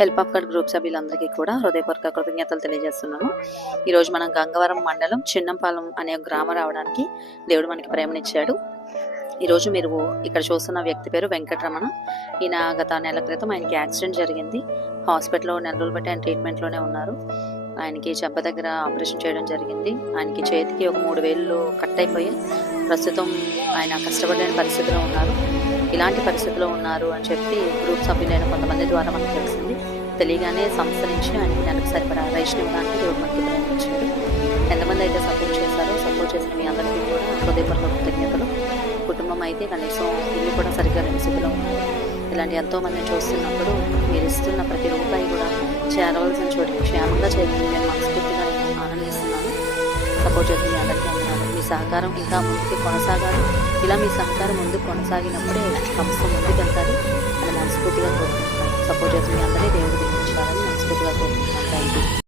Help of God group సభ్యులందరికీ కూడా హృదయపూర్వక కృతజ్ఞతలు తెలియజేస్తున్నాను. ఈరోజు మనం గంగవరం మండలం చిన్నంపాలెం అనే గ్రామం రావడానికి దేవుడు మనకి ప్రేమనిచ్చాడు. ఈరోజు మీరు ఇక్కడ చూస్తున్న వ్యక్తి పేరు వెంకటరమణ. ఈయన గత నెల క్రితం ఆయనకి యాక్సిడెంట్ జరిగింది. హాస్పిటల్లో నెల రోజులు బట్టి ఆయన ట్రీట్మెంట్లోనే ఉన్నారు. ఆయనకి చెంప దగ్గర ఆపరేషన్ చేయడం జరిగింది. ఆయనకి చేతికి ఒక 3 వేళ్ళు కట్ అయిపోయి ప్రస్తుతం ఆయన కష్టపడలేని పరిస్థితిలో ఉన్నారు. ఇలాంటి పరిస్థితిలో ఉన్నారు అని చెప్పి గ్రూప్ సభ్యులైన కొంతమంది ద్వారా మనకు తెలిసింది. తెలియగానే సంస్థ నుంచి ఆయనకి నెలకు సరిపడా రేషన్ ఇవ్వడానికి దేవుడు మనకి ప్రేమించాడు. ఎంతమంది అయితే సపోర్ట్ చేశారో సపోర్ట్ చేసిన మీ అందరికీ కూడా హృదయపూర్వక కృతజ్ఞతలు. కుటుంబం అయితే కనీసం ఇల్లు కూడా సరిగ్గా లేని స్థితిలో ఉన్నారు. ఇలాంటి ఎంతోమందిని చూస్తున్నప్పుడు మీరు ఇస్తున్న ప్రతి రూపాయి కూడా చేరవలసిన చోటికి క్షేమంగా చేరుతుంది నేను మనస్ఫూర్తిగా ఆనందిస్తున్నాను. సపోర్ట్ చేసి మీ అందరికీ అన్నాను. మీ సహకారం ఇంకా ముందుకు కొనసాగాలి. ఇలా మీ సహకారం ముందుకు కొనసాగినప్పుడే సంస్థ ముందుకు వెళ్తారు అని మనస్ఫూర్తిగా కోరుకుంటున్నాను. సపోర్ట్ చేసి మీ